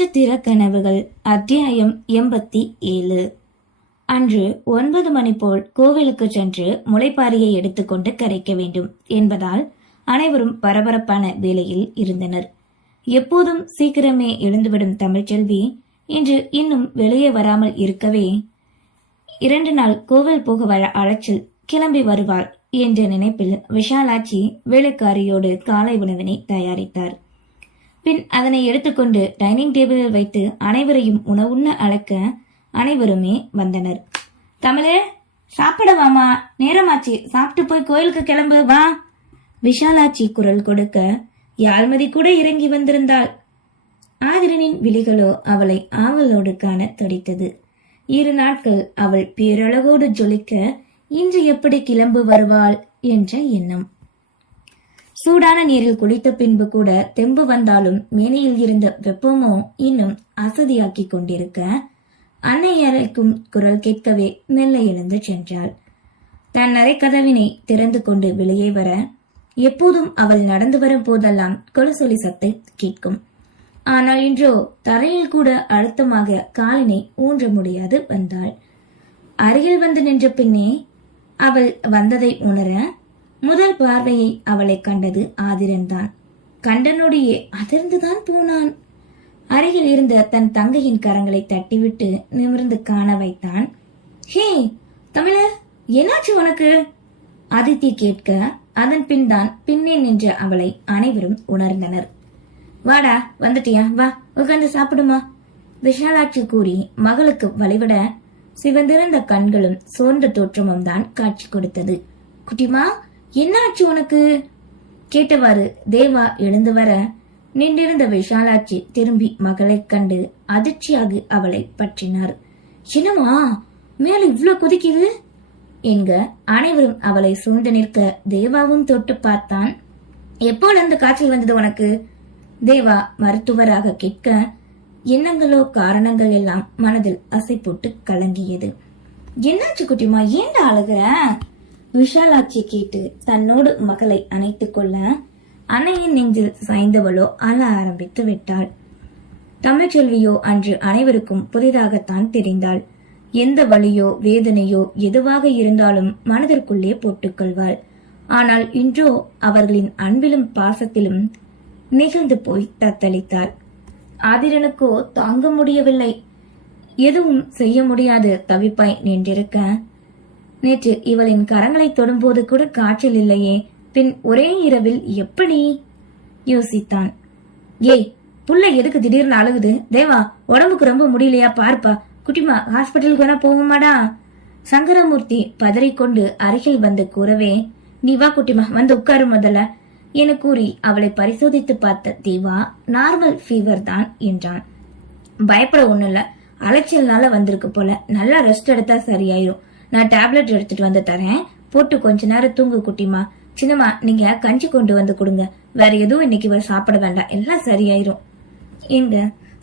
நட்சத்திர கனவுகள் அத்தியாயம் 87. அன்று 9 மணி போல் கோவிலுக்கு சென்று முளைப்பாரியை எடுத்துக்கொண்டு கரைக்க வேண்டும் என்பதால் அனைவரும் பரபரப்பான வேலையில் இருந்தனர். எப்போதும் சீக்கிரமே எழுந்துவிடும் தமிழ்ச்செல்வி இன்று இன்னும் வெளியே வராமல் இருக்கவே 2 நாள் கோவில் போக அழைச்சில் கிளம்பி வருவாள் என்ற நினைப்பில் விஷாலாட்சி வேலைக்காரியோடு காலை உணவினை தயாரித்தார். பின் அதனை எடுத்துக்கொண்டு டைனிங் டேபிளில் வைத்து அனைவரையும் உணவுண்ண அழைக்க அனைவருமே வந்தனர். தமிழே, சாப்பிடவாமா, நேரமாச்சு, சாப்பிட்டு போய் கோயிலுக்கு கிளம்பு வா. விஷாலாட்சி குரல் கொடுக்க யாழ்மதி கூட இறங்கி வந்திருந்தாள். ஆதிரனின் விழிகளோ அவளை ஆவலோடு காண துடித்தது. 2 நாட்கள் அவள் பேரழகோடு ஜொலிக்க இன்று எப்படி கிளம்பு வருவாள் என்ற எண்ணம். சூடான நீரில் குளித்த பின்பு கூட தெம்பு வந்தாலும் மேனையில் இருந்த வெப்பமோ இன்னும் அசதியாக்கி கொண்டிருக்க அன்னை அறைக்கும் குரல் கேட்கவே மெல்ல எழுந்து சென்றாள். தன் அறை கதவினை திறந்து கொண்டு வெளியே வர எப்போதும் அவள் நடந்து வரும் போதெல்லாம் கொலுசொலி சத்தம் கேட்கும். ஆனால் இன்றோ தரையில் கூட அழுத்தமாக காலினை ஊன்ற முடியாது வந்தாள். அருகில் வந்து நின்ற பின்னே அவள் வந்ததை உணர முதல் பார்வையை அவளை கண்டது ஆதிரன் தான். கண்டனோடையே அதிர்ந்துதான் போனான். அருகில் இருந்த தன் தங்கையின் கரங்களை தட்டிவிட்டு நிமிர்ந்து காண வைத்தான். ஹே தமிழ, என்னாச்சு உனக்கு? அதித்தி கேட்க அதன் பின் தான் பின்னே நின்ற அவளை அனைவரும் உணர்ந்தனர். வாடா, வந்துட்டியா, வா உட்கார்ந்து சாப்பிடுமா, விஷாலாட்சி கூறி மகளுக்கு வழிவிட சிவந்திருந்த கண்களும் சோர்ந்த தோற்றமும் தான் காட்சி கொடுத்தது. குட்டிமா, என்னாச்சு உனக்கு? கேட்டவாறு தேவா எழுந்து வர நின்றிருந்த விஷாலாட்சி திரும்பி மகளை கண்டு அதிர்ச்சியாக அவளை பற்றினார். என்னமா மேல இவ்வளவு கொதிக்குது என்க அனைவரும் அவளை சூழ்ந்து நிற்க தேவாவும் தொட்டு பார்த்தான். எப்போல இருந்து காய்ச்சல் வந்தது உனக்கு? தேவா மருத்துவராக கேட்க எண்ணங்களோ காரணங்கள் எல்லாம் மனதில் அசை போட்டு கலங்கியது. என்னாச்சு குட்டிமா, ஏண்டா அழுகிற? விஷாலாட்சி கேட்டு தன்னோடு மகளை அணைத்துக் கொள்ள அன்னையின் நெஞ்சில் சாய்ந்தவளோ அழ ஆரம்பித்து விட்டாள். தமிழ்ச்செல்வியோ அன்று அனைவருக்கும் புதிதாகத்தான் தெரிந்தாள். எந்த வலியோ வேதனையோ எதுவாக இருந்தாலும் மனதிற்குள்ளே போட்டுக்கொள்வாள். ஆனால் இன்றோ அவர்களின் அன்பிலும் பாசத்திலும் நிகழ்ந்து போய் தத்தளித்தாள். ஆதிரனுக்கோ தாங்க முடியவில்லை. எதுவும் செய்ய முடியாது தவிப்பாய் நின்றிருக்க நேற்று இவளின் கரங்களை தொடும்போது கூட காய்ச்சல் இல்லையே, பின் ஒரே இரவில் எப்படி யோசித்தான். ஏய் புள்ள, எதுக்கு திடீர்னு அழுகுது? தேவா, உடம்புக்கு ரொம்ப முடியலையா பார்ப்பா. குட்டிமா, ஹாஸ்பிட்டலுக்கு வேணா போவோமாடா? சங்கரமூர்த்தி பதறிக்கொண்டு அருகில் வந்து கூறவே, நீ வா குட்டிமா, வந்து உட்காரு முதல்ல என கூறி அவளை பரிசோதித்து பார்த்த தேவா நார்மல் ஃபீவர் தான் என்றான். பயப்பட ஒண்ணு இல்ல, அலைச்சல்னால வந்திருக்கு போல, நல்லா ரெஸ்ட் எடுத்தா சரியாயிரும். நான் டேப்லெட் எடுத்துட்டு வந்து தரேன், போட்டு கொஞ்ச நேரம் தூங்கு குட்டிமா. சின்னம்மா, நீங்க கஞ்சி கொண்டு வந்து கொடுங்க, வேற எதுவும் இன்னைக்கு சாப்பிட வேண்டாம், எல்லாம் சரியாயிரும். எங்க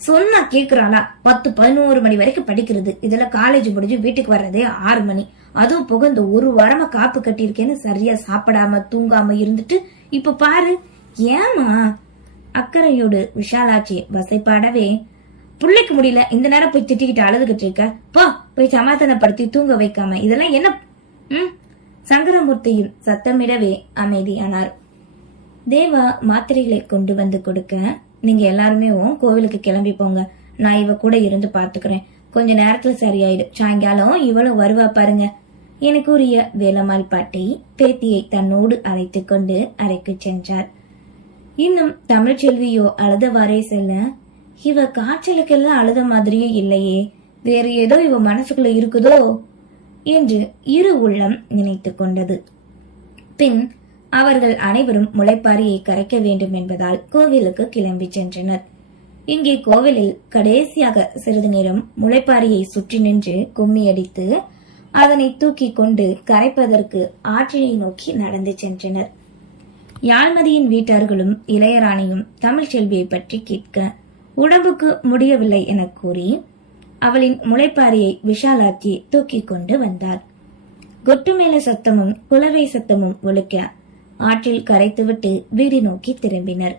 சொன்னா கேக்குறாளா? 10-11 மணி வரைக்கும் படிக்கிறது, இதுல காலேஜ் முடிஞ்சு வீட்டுக்கு வர்றதே 6 மணி. அதுவும் போக இந்த 1 வாரமா காப்பு கட்டியிருக்கேன்னு சரியா சாப்பிடாம தூங்காம இருந்துட்டு இப்ப பாரு. ஏமா? அக்கறையோடு விஷாலாட்சி வசைப்பாடவே, புள்ளைக்கு முடியல, இந்த நேரம் போய் திட்டிக்கிட்டு அழுதுகிட்டு இருக்க, போய் சமாதானப்படுத்தி தூங்க வைக்காம இதெல்லாம் என்ன? சங்கரமூர்த்தியும் சத்தமிடவே அமைதியானார். தேவா மாத்திரைகளை கொண்டு வந்து கொடுக்க, நீங்க எல்லாருமே கோவிலுக்கு கிளம்பி போங்க, நான் இவ கூட இருந்து பாத்துக்கிறேன், கொஞ்ச நேரத்துல சரியாயிடும், சாயங்காலம் இவளும் வருவா பாருங்க என கூறிய வேலம்மாள் பாட்டி பேத்தியை தன்னோடு அழைத்து கொண்டு அறைக்கு சென்றார். இன்னும் தமிழ்ச்செல்வியோ அழுதவாறே செல்ல, இவ காய்ச்சலுக்கெல்லாம் அழுத மாதிரியே இல்லையே, வேறு ஏதோ இவ மனசுக்குள்ள இருக்குதோ என்று இரு உள்ளம் நினைத்து கொண்டது. பின் அவர்கள் அனைவரும் முளைப்பாரியை கரைக்க வேண்டும் என்பதால் கோவிலுக்கு கிளம்பி சென்றனர். இங்கே கோவிலில் கடைசியாக சிறிது நேரம் முளைப்பாரியை சுற்றி நின்று கும்மியடித்து அதனை தூக்கி கொண்டு கரைப்பதற்கு ஆற்றினை நோக்கி நடந்து சென்றனர். யாழ்மதியின் வீட்டார்களும் இளையராணியும் தமிழ்ச்செல்வியை பற்றி கேட்க உடம்புக்கு முடியவில்லை என கூறி அவளின் முளைப்பாரியை விஷாலாட்சி தூக்கி கொண்டு வந்தார். கொட்டு மேல சத்தமும் குலவை சத்தமும் ஒலிக்க ஆற்றில் கரைத்துவிட்டு வீடு நோக்கி திரும்பினர்.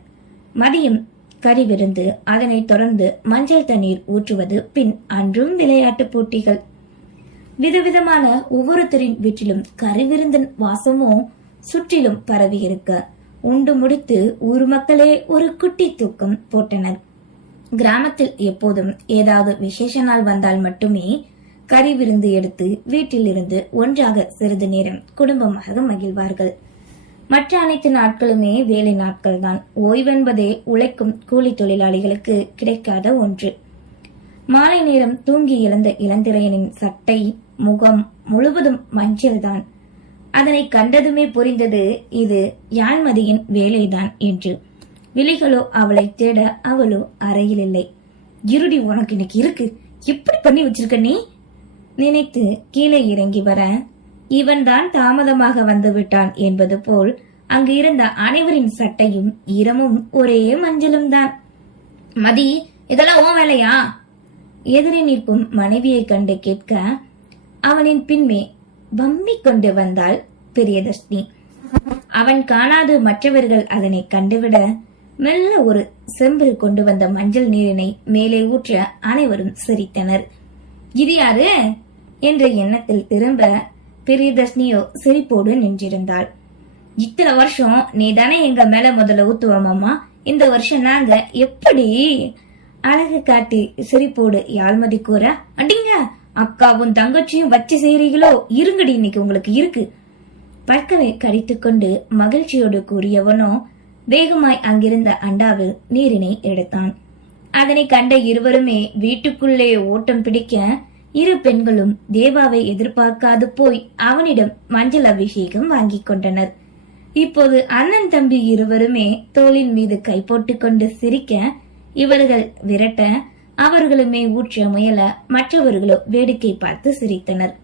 மதியம் கறிவிருந்து, அதனைத் தொடர்ந்து மஞ்சள் தண்ணீர் ஊற்றுவது, பின் அன்றும் விளையாட்டு போட்டிகள். விதவிதமான ஒவ்வொருத்தரின் வீட்டிலும் கறிவிருந்தின் வாசமும் சுற்றிலும் பரவி இருக்க உண்டு முடித்து ஊர் மக்களே ஒரு குட்டி தூக்கம் போட்டனர். கிராமத்தில் எப்போதும் ஏதாவது விசேஷ நாள் வந்தால் மட்டுமே கறி விருந்து எடுத்து வீட்டில் இருந்து ஒன்றாக சிறிது நேரம் குடும்பமாக மகிழ்வார்கள். மற்ற அனைத்து நாட்களுமே வேலை நாட்கள் தான். ஓய்வென்பதே உழைக்கும் கூலி தொழிலாளிகளுக்கு கிடைக்காத ஒன்று. மாலை நேரம் தூங்கி எழுந்த இளந்திரையனின் சட்டை, முகம் முழுவதும் மஞ்சள் தான். அதனை கண்டதுமே புரிந்தது இது யாழ்மதியின் வேலைதான் என்று. விழிகளோ அவளை தேட, அவளோ அறையில் இல்லை. இருடி, உனக்கு இன்னைக்கு இருக்கு, எப்படி பண்ணி வச்சிருக்க நீ நினைத்து கீழே இறங்கி வர, இவன்தான் தாமதமாக வந்து விட்டான் என்பது போல் அங்கு இருந்த அனைவரின் சட்டையும் ஈரமும் ஒரே மஞ்சளும் தான். மதி, இதெல்லாம் ஓ வேலையா? எதிரே நிற்கும் மனைவியை கண்டு கேட்க, அவனின் பின்மே பம்மி கொண்டு வந்தாள் பிரியதர்ஷினி. அவன் காணாது மற்றவர்கள் அதனை கண்டுவிட மெல்ல ஒரு செம்பில் கொண்டு வந்த மஞ்சள் நீரினை மேலே ஊற்ற அனைவரும் சிரித்தனர். இது யாரு என்ற எண்ணத்தில் திரும்ப பிரியதர்ஷினியோ சிரிப்போடு நின்றிருந்தாள். இத்தனை வருஷம் நீ தானே எங்க மேல முதல்ல ஊத்துவோமாமா, இந்த வருஷம் நாங்க எப்படி? அழகு காட்டி சிரிப்போடு யாழ்மதி கூற, அடிங்க அக்காவும் தங்கச்சியும் வச்சு செய்றீங்களோ, இருங்கடி இன்னைக்கு உங்களுக்கு இருக்கு. பற்களை கடித்துக்கொண்டு மகிழ்ச்சியோடு கூறியவனோ வேகமாய் அங்கிருந்த அண்டாவில் நீரினை எடுத்தான். அதனை கண்ட இருவருமே வீட்டுக்குள்ளே ஓட்டம் பிடிக்க, இரு பெண்களும் தேவாவை எதிர்பார்க்காது போய் அவனிடம் மஞ்சள் அபிஷேகம் வாங்கி கொண்டனர். இப்போது அண்ணன் தம்பி இருவருமே தோளின் மீது கை போட்டுக் கொண்டு சிரிக்க, இவர்கள் விரட்ட அவர்களுமே ஊற்ற முயல மற்றவர்களோ வேடிக்கை பார்த்து சிரித்தனர்.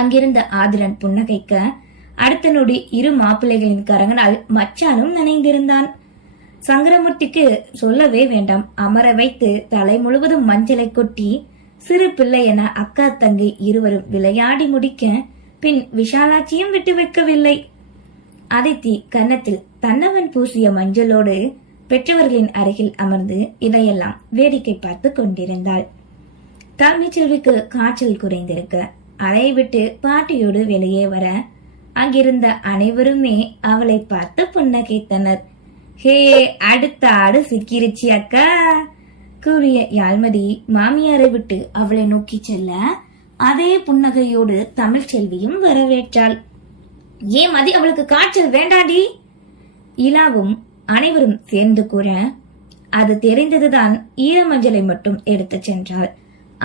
அங்கிருந்த ஆதிரன் புன்னகைக்க, அடுத்த நொடி இரு மாப்பிள்ளைகளின் கரங்களால் மச்சானும் நனைந்திருந்தான். சங்கரமூர்த்திக்கு சொல்லவே வேண்டாம். அமர வைத்து தலை முழுவதும் மஞ்சளை கொட்டி சிறு பிள்ளை என அக்கா தங்கை இருவரும் விளையாடி முடிக்க, பின் விஷாலாட்சியும் விட்டு வைக்கவில்லை. அதித்தி கன்னத்தில் தன்னவன் பூசிய மஞ்சளோடு பெற்றவர்களின் அருகில் அமர்ந்து இதையெல்லாம் வேடிக்கை பார்த்து கொண்டிருந்தாள். தமிழ்ச்செல்விக்கு காய்ச்சல் குறைந்திருக்க அறையை விட்டு பாட்டியோடு வெளியே வர, அங்கிருந்த அனைவருமே அவளை பார்த்து புன்னகைத்தனர். ஹே, அடுத்த ஆடு சிக்கிருச்சி அக்கா கூறிய யாழ்மதி மாமியாரை விட்டு அவளை நோக்கி செல்ல, அதே புன்னகையோடு தமிழ்ச்செல்வியும் வரவேற்றாள். ஏன் மதி, அவளுக்கு காய்ச்சல் வேண்டாடி? இலாவும் அனைவரும் சேர்ந்து கூற, அது தெரிந்ததுதான் ஈரமஞ்சளை மட்டும் எடுத்து சென்றாள்.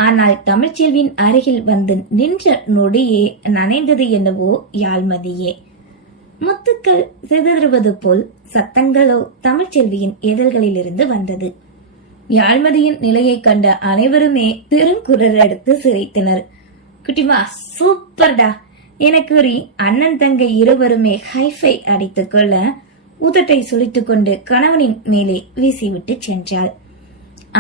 ஆனால் தமிழ்ச்செல்வியின் அருகில் வந்து நின்ற நொடியே நனைந்தது என்னவோ யாழ்மதியே. முத்துக்கள் சிதறுவது போல் சத்தங்களோ தமிழ்ச்செல்வியின் இதழ்களிலிருந்து வந்தது. யாழ்மதியின் நிலையை கண்ட அனைவருமே பெருங்குரல் எடுத்து சிரித்தனர். குட்டிமா, சூப்பர்டா என கூறி அண்ணன் தங்கை இருவருமே ஹைஃபை அடித்துக் கொள்ள, உதட்டை சுழித்துக் கொண்டு கணவனின் மேலே வீசிவிட்டு சென்றாள்.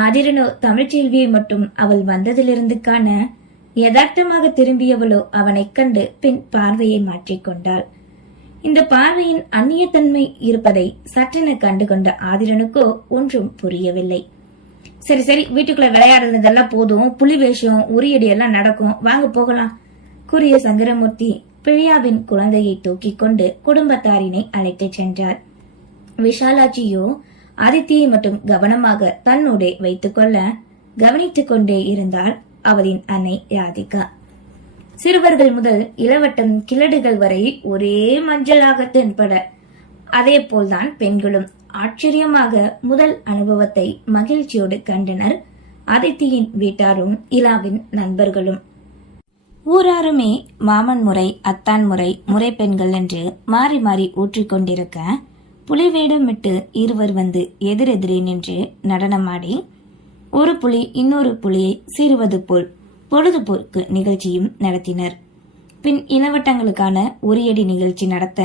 ஆதிரனோ தமிழ்ச்செல்வியை மட்டும் அவள் வந்ததிலிருந்து காண, யதார்த்தமாக திரும்பியவளோ அவனைக் கண்டு பின் பார்வையை மாற்றிக்கொண்டாள். இந்த பார்வையின் அந்நியத்தன்மை இருப்பதை சற்றென கண்டு கொண்ட ஆதிரனுக்கோ ஒன்றும் புரியவில்லை. சரி சரி, வீட்டுக்குள்ள விளையாடுறதெல்லாம் போதும், புலி வேஷம் உரியடி எல்லாம் நடக்கும், வாங்க போகலாம் கூறிய சங்கரமூர்த்தி பிரியாவின் குழந்தையை தூக்கிக் கொண்டு குடும்பத்தாரினை அழைத்துச் சென்றார். விஷாலாட்சியோ அதித்தியை மட்டும் கவனமாக தன்னோட வைத்துக் கொள்ள கவனித்துக் கொண்டே இருந்தார் அவளின் அன்னை ராதிகா. சிறுவர்கள் முதல் இளவட்டம் கிழடுகள் வரை ஒரே மஞ்சளாக தென்பட, அதே போல்தான் பெண்களும் ஆச்சரியமாக முதல் அனுபவத்தை மகிழ்ச்சியோடு கண்டனர் அதித்தியின் வீட்டாரும் இலாவின் நண்பர்களும். ஊராருமே மாமன் முறை, அத்தான் முறை, முறை பெண்கள் என்று மாறி மாறி ஊற்றிக்கொண்டிருக்க, புலி வேடமிட்டு இருவர் வந்து எதிரெதிரே நின்று நடனமாடி ஒரு புலி இன்னொரு புலியை சீறுவது போல் பொழுதுபோக்கு நிகழ்ச்சியும் நடத்தினர். பின் இளவட்டங்களுக்கான உரியடி நிகழ்ச்சி நடத்த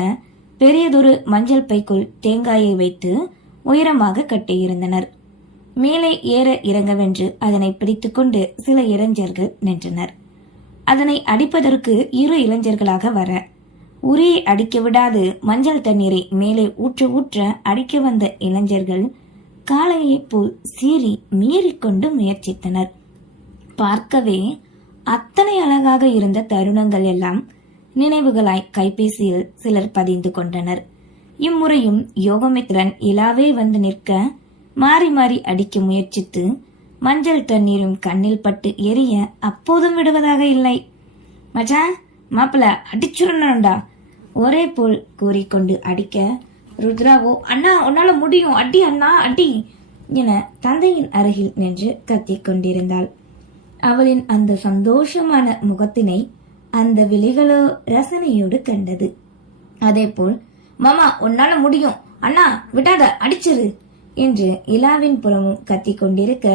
பெரியதொரு மஞ்சள் பைக்குள் தேங்காயை வைத்து உயரமாக கட்டியிருந்தனர். மேலே ஏற இறங்கவென்று அதனை பிடித்துக்கொண்டு சில இளைஞர்கள் நின்றனர். அதனை அடிப்பதற்கு இரு இளைஞர்களாக வர, உரியை அடிக்க விடாது மஞ்சள் தண்ணீரை மேலே ஊற்ற ஊற்ற அடிக்க வந்த இளைஞர்கள் காளையைப் போல் சீறி மீறிக்கொண்டு முயற்சித்தனர். பார்க்கவே அத்தனை அழகாக இருந்த தருணங்கள் எல்லாம் நினைவுகளாய் கைபேசியில் சிலர் பதிந்து கொண்டனர். இம்முறையும் யோகமித்ரன் இலாவே வந்து நிற்க மாறி மாறி அடிக்க முயற்சித்து மஞ்சள் தண்ணீரும் கண்ணில் பட்டு எரிய அப்போதும் விடுவதாக இல்லை. மச்சான், மாப்பிள்ள அடிச்சுடணும்டா ஒரே போல் கூறிக்கொண்டு அடிக்க, ருத்ராவோ அண்ணா உன்னால முடியும், அடி அண்ணா அடி என தந்தையின் அருகில் நின்று கத்திக் கொண்டிருந்தாள். அவளின் அந்த சந்தோஷமான முகத்தினை அந்த விழிகளோ ரசனையோடு கண்டது. அதேபோல் மாமா உன்னால முடியும், அண்ணா விடாத, அடிச்சிரு என்று இலாவின் புறமும் கத்திக் கொண்டிருக்க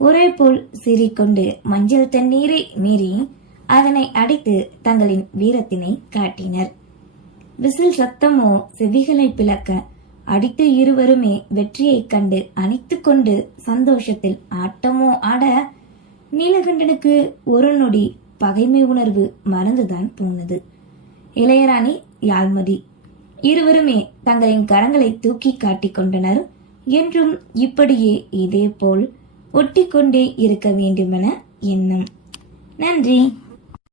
ஒரே போல் சீறிக்கொண்டு மஞ்சள் தண்ணீரை மீறி அதனை அடித்து தங்களின் வீரத்தினை காட்டினர். விசில் சத்தமோ செவிகளை பிளக்க அடித்து இருவருமே வெற்றியை கண்டு அணைத்துக் கொண்டு சந்தோஷத்தில் ஆட்டமோ ஆட நீலகண்டனுக்கு ஒரு நொடி பகைமை உணர்வு மறந்துதான் போனது. இளையராணி யாழ்மதி இருவருமே தங்களின் கரங்களை தூக்கி காட்டிக் கொண்டனர். என்றும் இப்படியே இதே போல் ஒட்டிக்கொண்டே இருக்க வேண்டுமென எண்ணம். நன்றி.